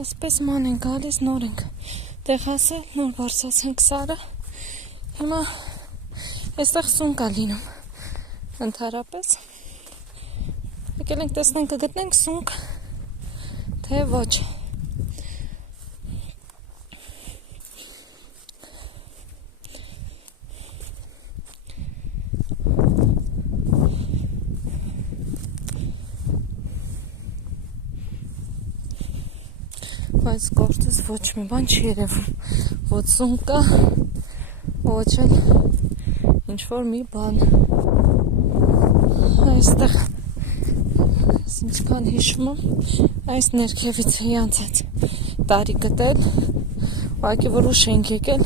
Այսպես ման ենք գալիս, նոր ենք տեղ հասել, նոր բարձրացենք սարը։ Հիմա այստեղ սուն կա լինում ընդհանրապես։ Եկել ենք տեսնենք կգտնենք սունկ, թե ոչ։ Բայց գործս ոչ մի բան չի երևում, ոչ սուն կա, ոչ էլ ինչ-որ մի բան։ Այստեղ ինչքան հիշում եմ, այս ներքևից էի անցած տարի գտել, ուղղակի որ ուշ ենք եկել,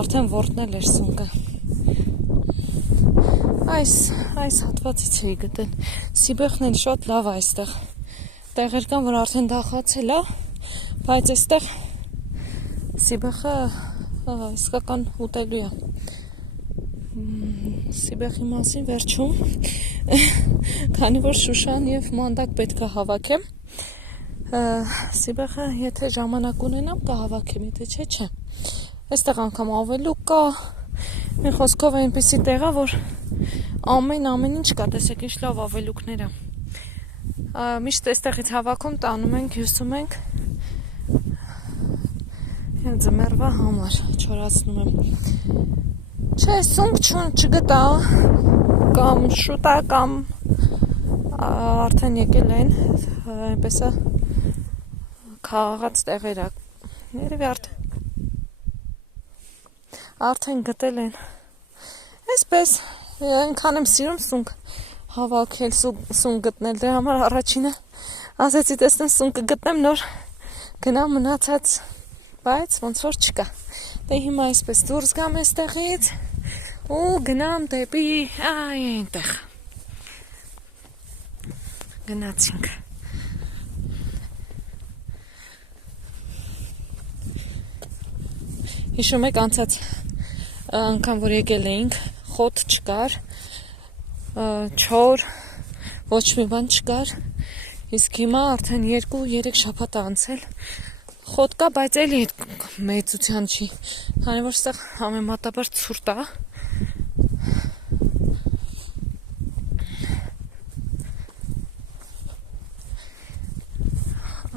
արդեն որտնել էր սունկը։ Այս հատվածից էի գտել, Սիբեխն էլ շատ լավ է այստեղ, տեղեր կան, որ արդեն դախացել է, բայց այստեղ Սիբեխը իսկական ուտելու է։ Սիբեխի մասին վերջում, քանի որ Շուշան և Մանդակ պետք է հավաքեմ, Սիբեխը եթե ժամանակ ունենամ կհավաքեմ, եթե չէ։ Այստեղ անգամ ավելուկ կա, մի խոսքով այնպիսի տեղ է, որ ամեն ինչ կա, տեսեք ինչ լավ ավելուկներ է։ Միշտ այստեղից հավաքում, տանում ենք, հյուսում ենք ձմեռվա համար, չորացնում եմ։ Չէ, սունկ չգտա, կամ շուտ է, կամ արդեն եկել են, այնպես է քաղաղած տեղեր է, երևի արդեն գտել են։ Այսպես, այնքան եմ սիրում սունկ հավաքել, սուն գտնել, դրա համար առաջինը ասեցի տեսնեմ սուն կգտնեմ, նոր գնամ մնացած, բայց ոնց որ չկա։ Դե հիմա այսպես դուրս գամ այստեղից ու գնամ դեպի այնտեղ։ Գնացինք։ Հիշում եք անցած անգամ որ եկել էինք, խոտ չկար, չոր, ոչ մի բան չկար, իսկ հիմա արդեն 2-3 շաբաթ անցել, խոտ կա, բայց էլի մեծության չի, քանի որ ստեղ համեմատաբար ցուրտ է։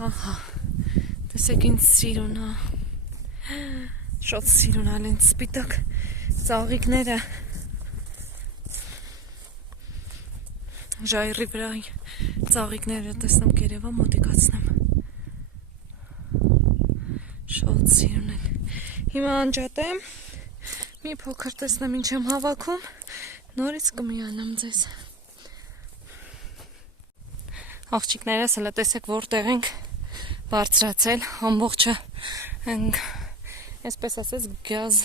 Ահա, տեսեք ինչ սիրուն է, շատ սիրուն է, են սպիտակ ծաղիկները, ժայռի վրա ծաղիկները տեսնեմ կերևա մոտիկացնեմ, շատ սիրուն են։ Հիմա անջատեմ, մի փոքր տեսնեմ ինչ եմ հավաքում, նորից կմիանամ ձեզ։ Աղջիկներս հլը տեսեք որտեղ ենք բարձրացել, ամբողջը ենք, այսպես ասես գյազ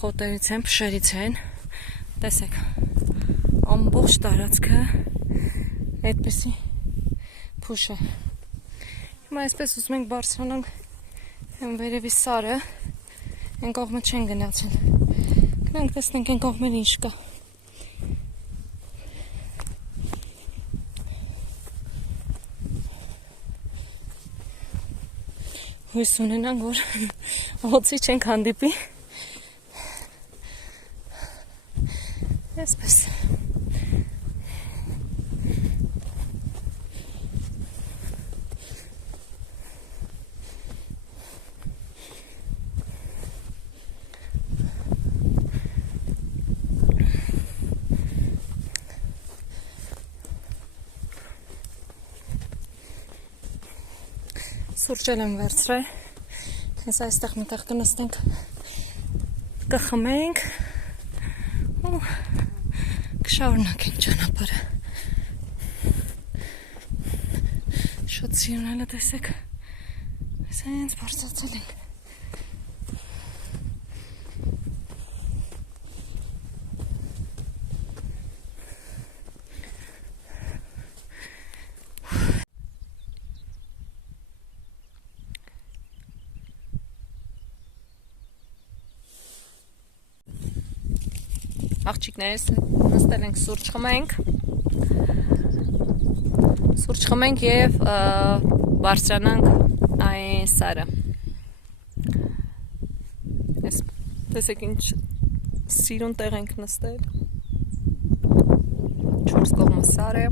խոտերից են, փշերից են, տեսեք, ամբողջ տարածքը այդպեսի փուշ է։ Հիմա այսպես ուզում ենք բարձրանանք վերևի սարը, այն կողմը չեն գնացել, գնանք տեսնենք այն կողմեր ինչ կա։ Հույս ունենանք, որ ոցի չենք հանդիպի, այսպես։ Սուրճել եմ վերցրել, հենց այստեղ միտեղ կնստենք, կխմենք ու կշարունակենք ճանապարհը։ Շատ սիրուն է, տեսեք, այս հենց բարձրացել ենք։ Աղջիկներս նստել ենք սուրճ խմենք և բարձրանանք այն սարը։ Ես տեսեք ինչ սիրուն տեղ ենք նստել։ 4 կողմը սար է,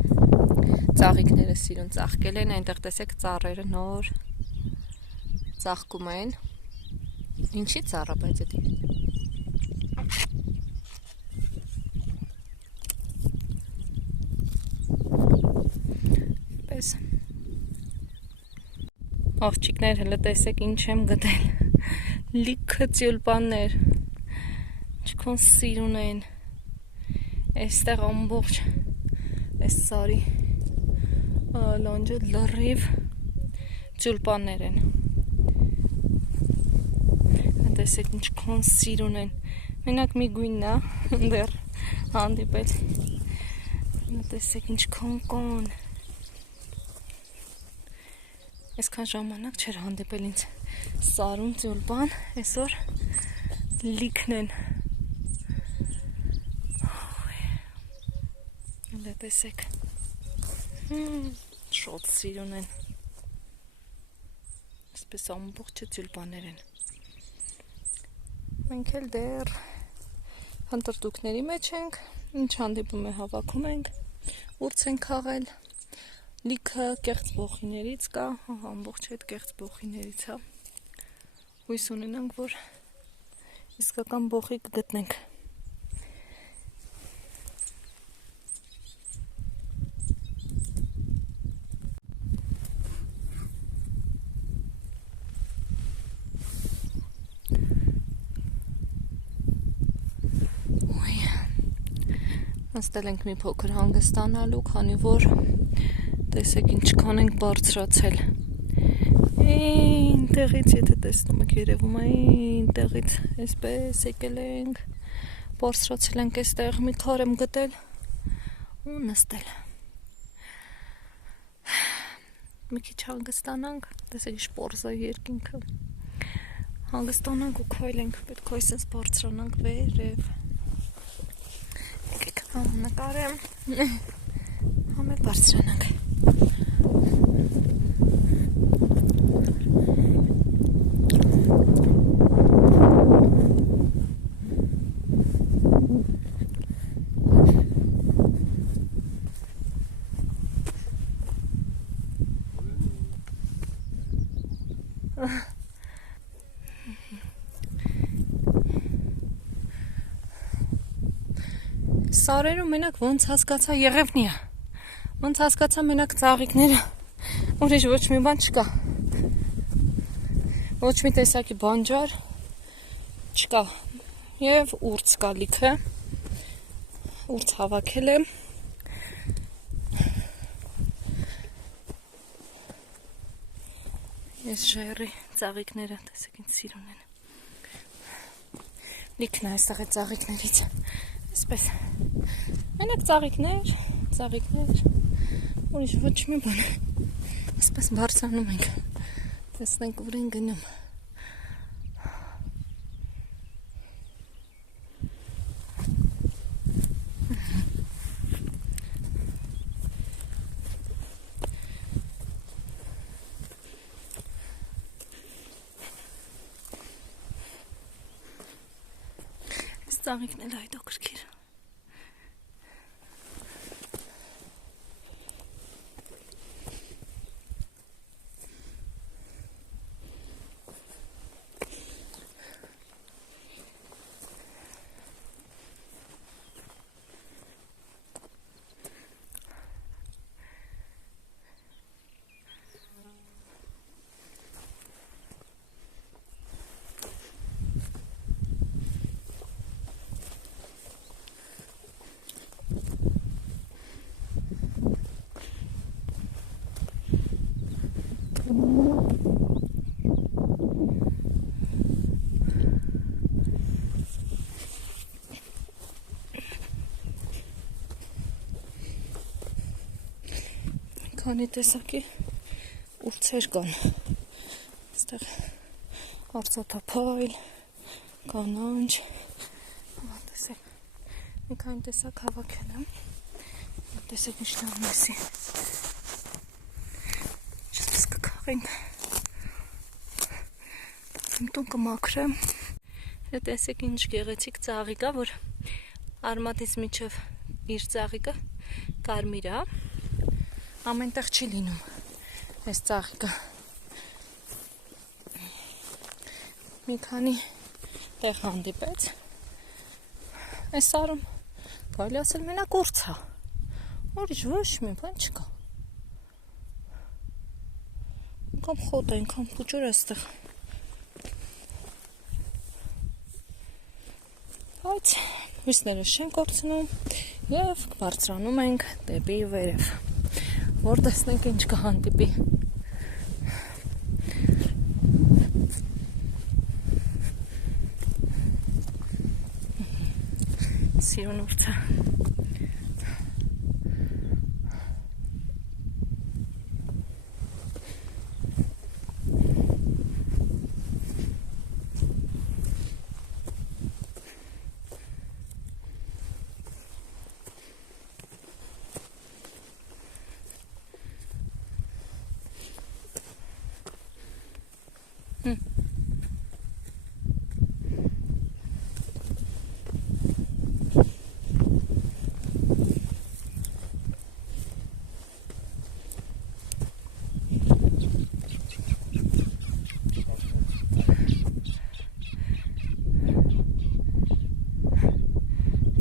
ծաղիկները սիրուն ծաղկել են, այնտեղ տեսեք ծառերը նոր ծաղկում են։ Ինչի ծառը, բայց էդի։ Պես։ Աղջիկներ, հələ տեսեք ինչ եմ գտել։ Լիքը տյուլպաններ։ Ինչքան սիրուն են։ Այստեղ ամբողջ այս սարի լանջը լրիվ տյուլպաններ են։ Տեսեք ինչքան սիրուն են։ Մենակ մի գույնն է դեռ հանդիպել։ Տեսեք ինչքան կան։ Այսքան ժամանակ չէր հանդիպել ինձ սարում տյուլպան, այսօր լիքն են։ Հələ տեսեք։ Շատ սիրուն են։ Այսպես ամբողջը տյուլպաններ են։ Մենք էլ դեռ հանդրտուկների մեջ ենք, ինչ հանդիպում է հավաքում ենք, ուրց ենք քաղել։ Լիքը կեղծ բոխիներից կա, ամբողջ այդ կեղծ բոխիներից է։ Հույս ունենանք, որ իսկական բոխի կգտնենք։ Նստել ենք մի փոքր հանգստանալու, քանի որ տեսեք ինչքան ենք բարձրացել։ Այնտեղից, եթե տեսնում եք, երևում է այնտեղից այսպես եկել ենք, բարձրացել ենք այստեղ, մի քար եմ գտել ու նստել։ Մի քիչ հանգստանանք, տեսեք ինչ պորզ է երկինքը։ Հանգստանանք ու քայլենք, պետք է այսպես բարձրանանք վերև։ Եկեք նկարեմ, համել բարձրանանք։ Սարերում մենակ ոնց հասկացա Եղևնի է, ոնց հասկացա մենակ ծաղիկները, ուրիշ ոչ մի բան չկա, ոչ մի տեսակի բանջար չկա և ուրց կա լիքը, ուրց հավաքել եմ, ես ժայռի ծաղիկները տեսեք ինչ սիրուն են, լիքն է այստեղ այդ ծաղիկներից, այսպես, մենակ ծաղիկներ, ուրիշ ոչ մի բան, այսպես բարձրանում ենք, տեսնենք ուր են գնում։ Այս ծաղիկն էլ այդոքրքիր։ Քանի տեսակի ուրցեր կան, այստեղ արծաթափայլ, կանանչ, տեսեք, մի քանի տեսակ հավաքել եմ, տեսեք ինչ լավ մեսի, ինչպես կքաղ Թողենք տուն կմաքրեմ։ Դե տեսեք ինչ գեղեցիկ ծաղիկ է, որ արմատից միջև իր ծաղիկը կարմիր է։ Ամենտեղ չի լինում այս ծաղիկը։ Մի քանի տեղ հանդիպեց։ Այս սարում կարելի ասել մենակ ուրց է։ Ուրիշ ոչ մի բան չկա։ Անգամ խոտ է, անգամ փուճուր է այստեղ։ Բայց հույսները չենք կորցնում և բարձրանում ենք դեպի վերև, որ տեսնենք ինչ կհանդիպի։ Սիրուն ուրցը։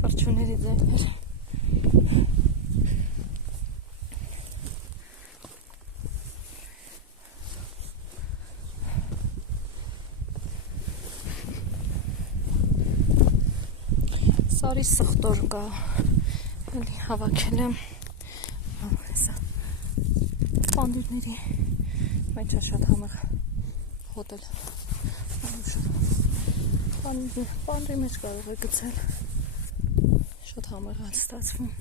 Պարչուների ձայներ։ Սարի սխտոր կա, էլի հավաքել եմ, հեսա պանդիրների մեջ է շատ համեղ հոտել, պանդրի մեջ կարող է գցել, շատ համեղ է ստացվում։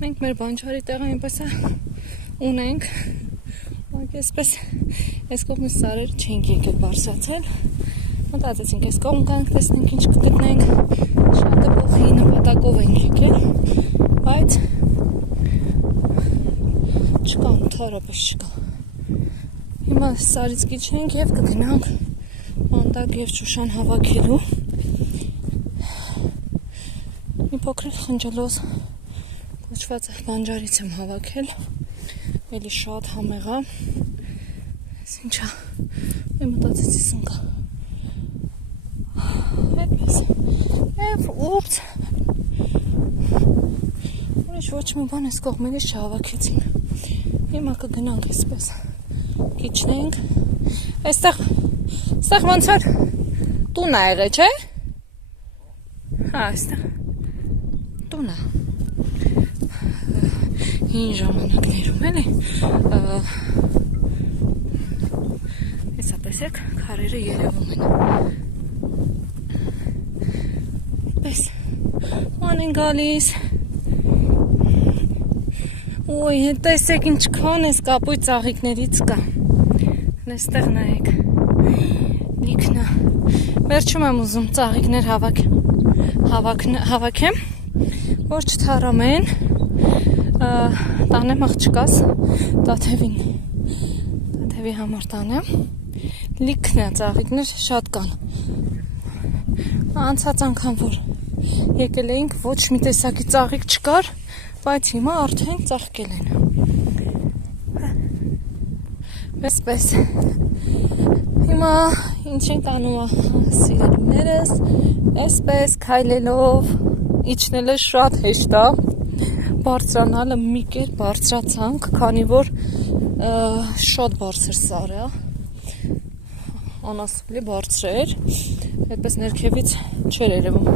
Մենք մեր բանջարի տեղը այնպես ունենք, բայց այսպես այս կողմից սարերը չենք եկել բարձրացել, մտածեցինք այս կողմ կանք տեսնենք ինչ կգտնենք, շատ բոխի նպատակով ենք եկել, բայց չկա, ընդհանրապես չկա։ Հիմա սարից կիջնենք և կգնանք Անդակ և Շուշան հավաքելու։ Մի փոքրիկ խնջլոզ կոչված բանջարից եմ հավաքել, էլի շատ համեղ է, ինչա, մտածեցի սնկա, այդպես, և ուրց, ուրիշ ոչ մի բան ես կողմերից չհավաքեցին, հիմա կգնանք այսպես, կիջնենք, այստեղ ոնց որ տուն է եղել, չէ, հա, այստեղ տուն է, հին ժամանակներում էլի հեսա տեսեք քարերը երևում են պես ման են գալիս ոյ տեսեք ինչքան ես կապույտ ծաղիկներից կա այստեղ նայեք լիքնա վերջում եմ ուզում ծաղիկներ հավաքեմ որ չթարամեն տանեմ աղջկաս տաթևի համար տանեմ լիքն է ծաղիկներ շատ կան անցած անգամ որ եկել էինք ոչ մի տեսակի ծաղիկ չկար բայց հիմա արդեն ծաղկել են պես հիմա ինչ ենք անում սիրելիներս այսպես քայլելով իջնելը շատ հեշտ է բարձրանալը մի կերպ բարձրացանք, քանի որ շատ բարձր սար է, անասելի բարձր էր, այդպես ներքևից չէր երևում,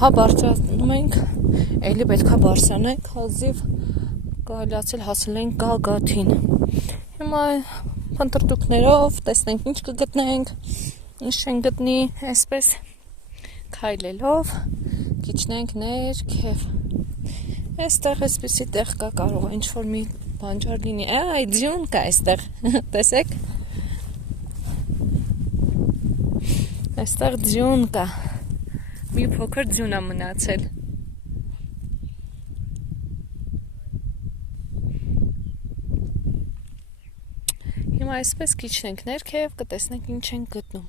հա բարձրանում ենք, էլի պետքա բարձրանենք, հազիվ կարելացել հասել ենք գագաթին, հիմա փնտրտուքներով տեսնենք ինչ կգտնենք, ինչ չենք գտնի, այսպես քայլելով քիչնենք ներքև, այստեղ այսպեսի տեղ կա, կարող է ինչ-որ մի բանջար լինի, այ ձյուն կա այստեղ, տեսեք, այստեղ ձյուն կա, մի փոքր ձյուն է մնացել, հիմա այսպես քիչնենք ներքև, կտեսնենք ինչ ենք գտնում,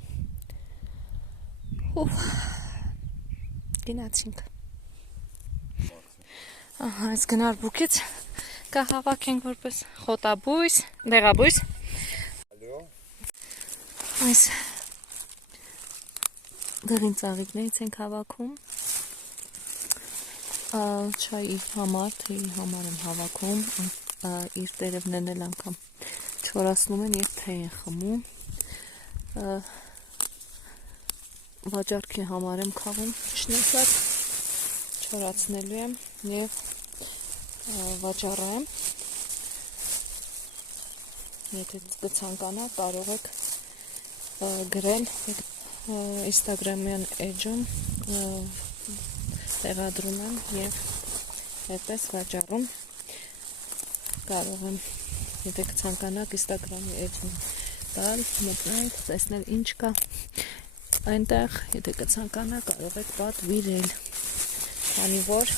գնացինք, այս գնարբուկից կհավաքենք որպես խոտաբույս, դեղաբույս, այս դեղին ծաղիկներից ենք հավաքում, չայի համար, թեյի համար եմ հավաքում, իր տերևներն էլ անգամ չորացնում են և թեյ են խմում, վաճառքի համար եմ քաղում շնորհքով, չորացնելու եմ և վաճառեմ, եթե կցանկանա կարող եք գրել Instagram-յան էջում տեղադրում եմ և այդպես վաճառում կարող եմ, եթե կցանկանաք Instagram-ի էջում տալ, մտնենք, տեսնել ինչ կա այնտեղ, եթե կցանկանա կարող եք պատվիրել, քանի որ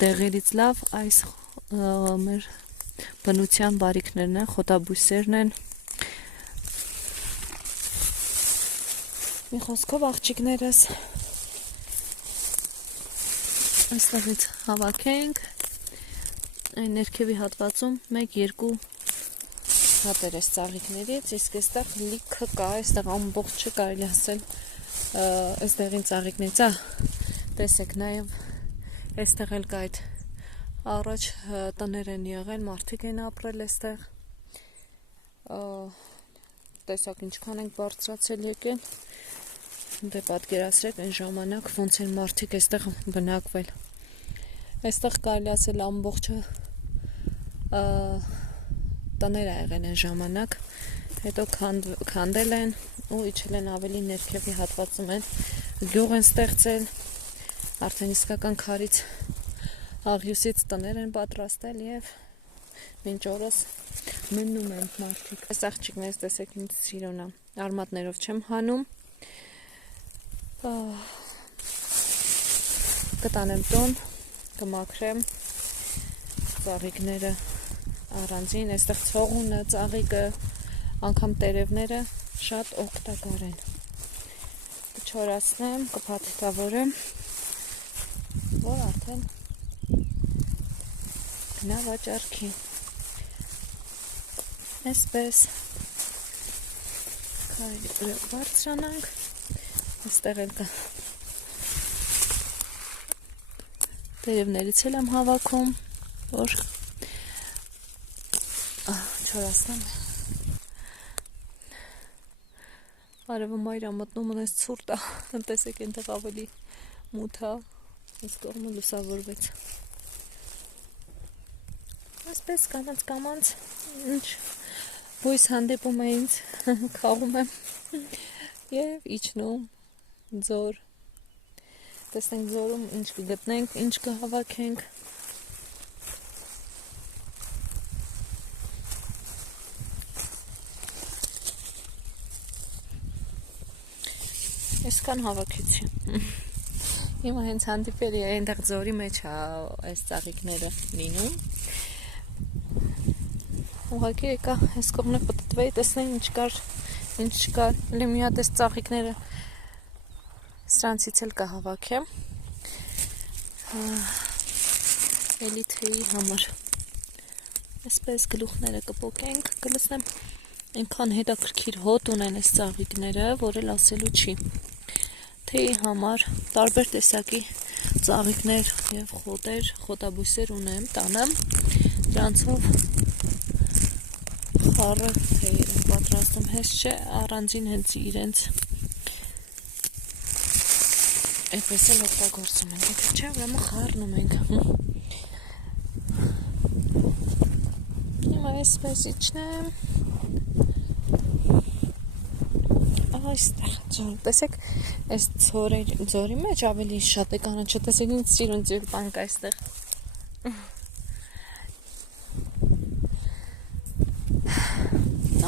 դեղերից լավ այս մեր բնության բարիքներն են, խոտաբույսերն են, մի խոսքով աղջիկներս այստեղից հավաքենք, այն ներքևի հատվածում 1-2 հատեր ես ծաղիկներից, իսկ այստեղ լիքը կա, այստեղ ամբողջ կարելի ասել այստեղին ծաղիկներից, տեսեք նաև այստեղ էլ կա այդ առաջ տներ են եղել, մարդիկ են ապրել այստեղ, տեսակ ինչքան ենք բարձրացել եկել, դե պատկերացրեք այն ժամանակ ոնց են մարդիկ այստեղ բնակվել, այստեղ կարելի ասել ամբողջը տներ ա եղել են ժամանակ, հետո քանդել են ու իջել են ավելի ներքևի հատվածում են, գյուղ են ստեղծել, արդեն իսկական քարից աղյուսից տներ են պատրաստել և մինչ օրս մնում են մարդիկ, այս աղջիկներից տեսեք ինձ սիրուն է, արմատներով չեմ հանում, կտանեմ տուն, կմաքրեմ ծաղիկները առանձին, այստեղ ցողունը, ծաղիկը, անգամ տերևները շատ օգտակար են, կչորացնեմ, կփաթեթավորեմ, որ արդեն գնա վաճառքի, այսպես բարձրանանք, այստեղ էլ կա տերևներից էլ եմ հավաքում, որ չորացնեմ, արևը մայր ամտնում ունես ցուրտ է, տեսեք ենտեղ ավելի մութ է, այս կողմը լուսավորվեց, այսպես կամաց, ինչ բույս հանդիպում է ինձ, քաղում եմ և իջնում ձոր, տեսնենք ձորում ինչ կգտնենք, ինչ կհավաքենք, այսքան հավաքեցի, հիմա հենց հանդիպել է այնտեղ ձորի մեջ այս ծաղիկները լինում, ուղղակի եկա այս կողմը պտտվեի, տեսնեմ ինչ կար, ինչ չկար, մի հատ այս ծաղիկները սրանցից էլ կհավաքեմ, էլի թեյի համար, այսպես գլուխները կպոկենք, կլսնեմ, այնքան հետաքրքիր հոտ ունեն այս ծաղիկները, որ էլ ասելու չի, թեյի համար տարբեր տեսակի ծաղիկներ և խոտաբույսեր ունեմ տանը, դրանցով խառը թեյեր են պատրաստում, հենց չէ, առանձին հենց իրենց այդպես էլ օգտագործում ենք, եթե չէ, ուրեմն խառնում ենք։ Հիմա այսպես իջնեմ։ Այստեղ ջան, տեսեք, այս ձորի մեջ ավելի շատ է կանաչը, տեսեք ինձ սիրուն ձյուր տանք այստեղ։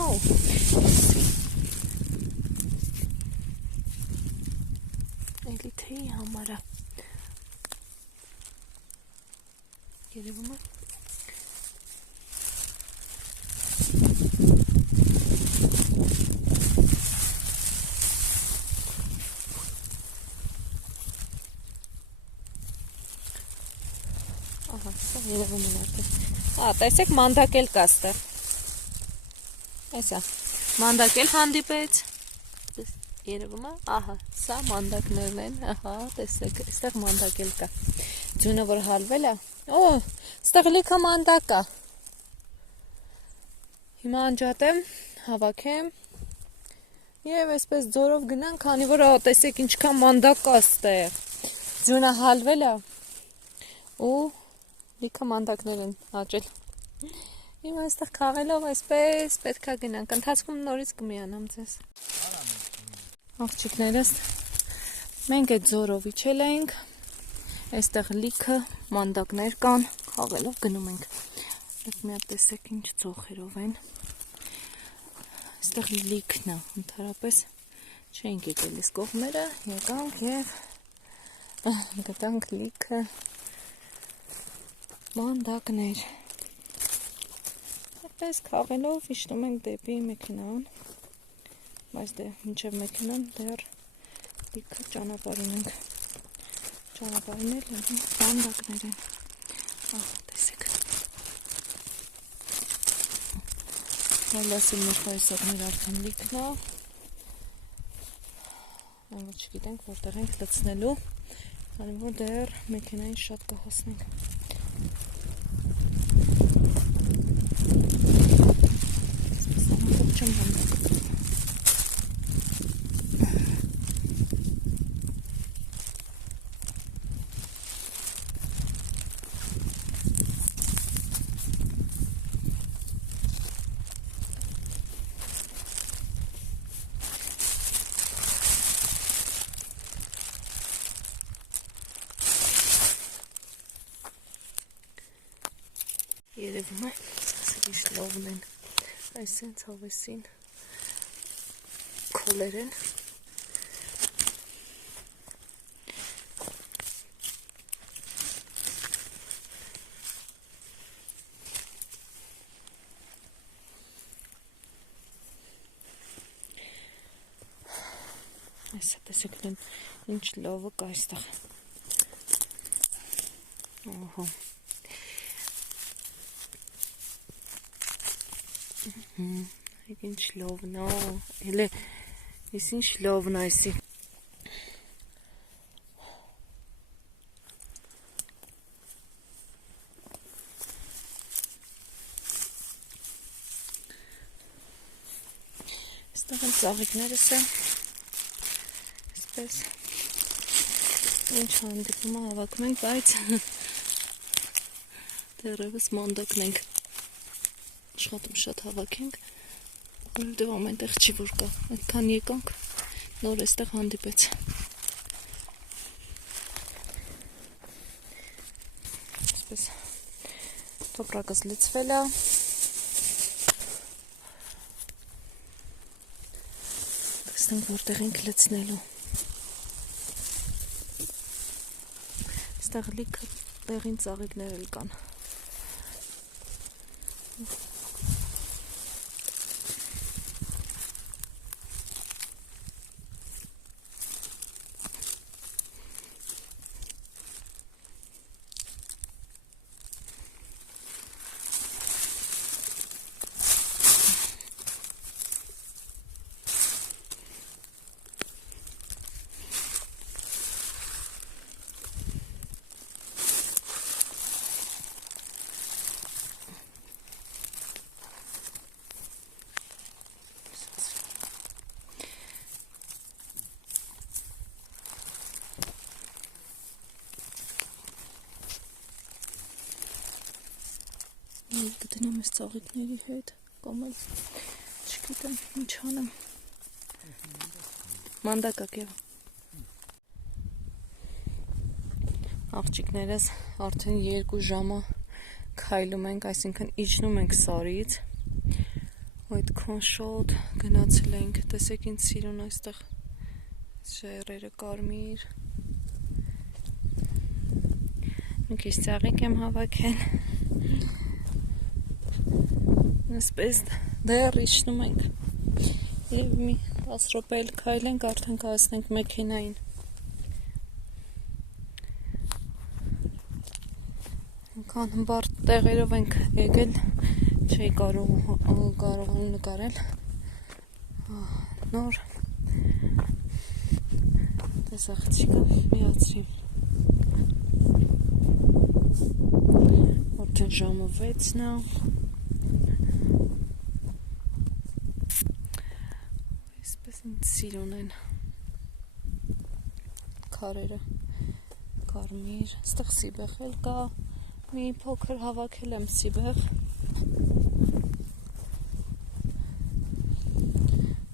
Օ, էլի թեյի համար է։ Երևում է։ Ահա, սա երևում են արդեն։ Տեսեք, մանդակ էլ կա ստեղ։ Այսա, մանդակ էլ հանդիպեց։ Երևում է, ահա, սա մանդակներն են, ահա, տեսեք, այստեղ մանդակ էլ կա։ Ձյունը որ հալվել է։ Օ, այստեղ լիքը մանդակ կա։ Հիմա անջատեմ, հավաքեմ։ Եվ այսպես ձորով գնան, քանի որ տեսեք ինչքան մանդակ կա այստեղ։ Ձյունը հալվել է։ Ու լիքը մանդակներ են աճել։ Հիմա այստեղ քաղելով այսպես պետք է գնանք։ Ընթացքում նորից կմիանամ ձեզ։ Աղջիկներս, մենք այդ ձորով իջել ենք։ Այստեղ լիքը մանդակներ կան, խաղելով գնում ենք։ Մի հատ տեսեք ինչ ծոխերով են։ Այստեղ լիքն է, ընդհանրապես չենք եկել այս կողմերը, եկանք եւ գտանք լիքը մանդակներ։ Այդպես քաղելով իջնում ենք դեպի մեքենան, բայց դե մինչև մեքենան դեռ լիքը ճանապարհ ունենք։ Ճանապարհին էլ մանդակներ են։ Տեսեք։ Հալասի մեր հայսակներ արդեն լիքն է։ Այնը չգիտենք որտեղ ենք լցնելու, քանի որ դեռ մեքենային շատ կհասնենք։ Երևում է, սրիշ լովն են, այսենց հավեսին քոլեր են։ Այսա տեսեք ինչ լովը կա այստեղ։ Ահա։ Ինչ լովն է, էլե, ես ինչ լովն է այսի։ Այստեղ են ծաղիկներս է, այսպես, ինչ հանդիպում է հավաքում ենք, բայց դեռևս մանդակն ենք, աշխատում շատ հավաքենք, որովհետև ամենտեղ չի որ կա, այդքան եկանք, նոր այստեղ հանդիպեց։ Այսպես տոպրակս լցվել է։ Տեսնենք որտեղ ենք լցնելու։ Այստեղ լիքը տեղին ծաղիկներ էլ կան։ կդնեմ այս ծաղիկների հետ, կամ էլ չգիտեմ ինչ անեմ։ Մանդակակ եղա։ Աղջիկներս արդեն 2 ժամը քայլում ենք, այսինքն իջնում ենք Սարից։ Այդքան շատ գնացել ենք, տեսեք ինձ սիրուն այստեղ ժայռերը կարմիր։ Մի քիչ ծաղիկ եմ հավաքել։ Այսպես դեռ իջնում ենք։ Եվ մի 10 րոպե էլ քայլենք, արդեն կհասնենք մեքենային։ Այնքան բարդ տեղերով ենք եկել, չէի կարող նկարել։ Նոր տեսախցիկը միացրի։ Արդեն ժամը 6-ն է։ Այսպես ինձ սիրուն են քարերը կարմիր, այստեղ սիբեղ էլ կա, մի փոքր հավաքել եմ սիբեղ։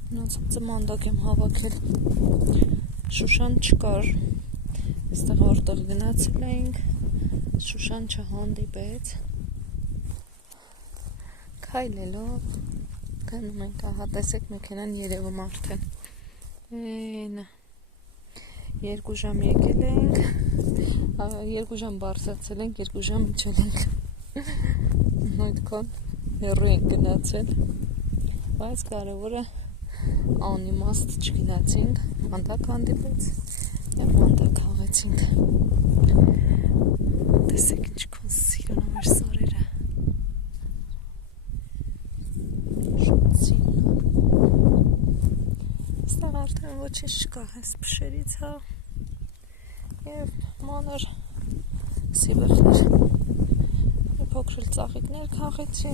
Մնացածը մանդակ եմ հավաքել։ Շուշան չկար, այստեղ որտեղ գնացել էինք, Շուշան չհանդիպեց։ Քայլելով գնում ենք, ահա տեսեք մեքենան երևում արդեն։ Էնա 2 ժամ եկել ենք, 2 ժամ բարձրացել ենք, 2 ժամ իջել ենք։ Այդքան հեռու ենք գնացել, բայց կարևորը անիմաստ չգնացինք, մանդակ հանդիպեց և մանդակ հաղեցինք։ Տեսեք ինչքան սիրուն է մեր սարերը։ Շատ սիրուն է։ Այստեղ արդեն ոչինչ չկա, այս փշերից հա և մանր սիբեղներ, մի փոքր էլ ծաղիկներ քաղեցի,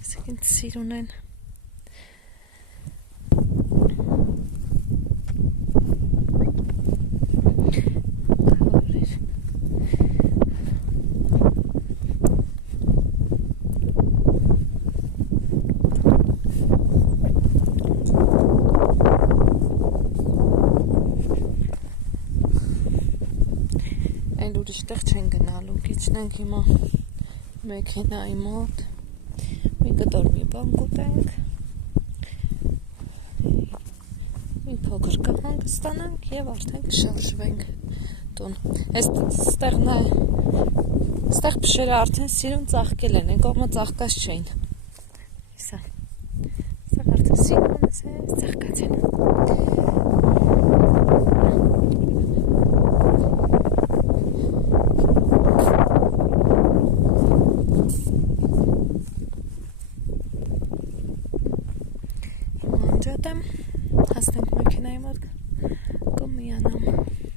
տեսեք ինձ սիրուն են։ Ուրիշ տեղ չեն գնալու, կիջնենք հիմա մեքենայի մոտ, մի կտոր մի բան կուտենք, մի փոքր կհանգստանանք և արդեն կշարժվենք տուն։ Այստեղ փշերը արդեն սիրուն ծաղկել են, այն կողմը ծաղկած չէին։ Այստեղ արդեն սիրուն ծաղկած են։ Հասնենք մեքենայի մոտ կմիանամ։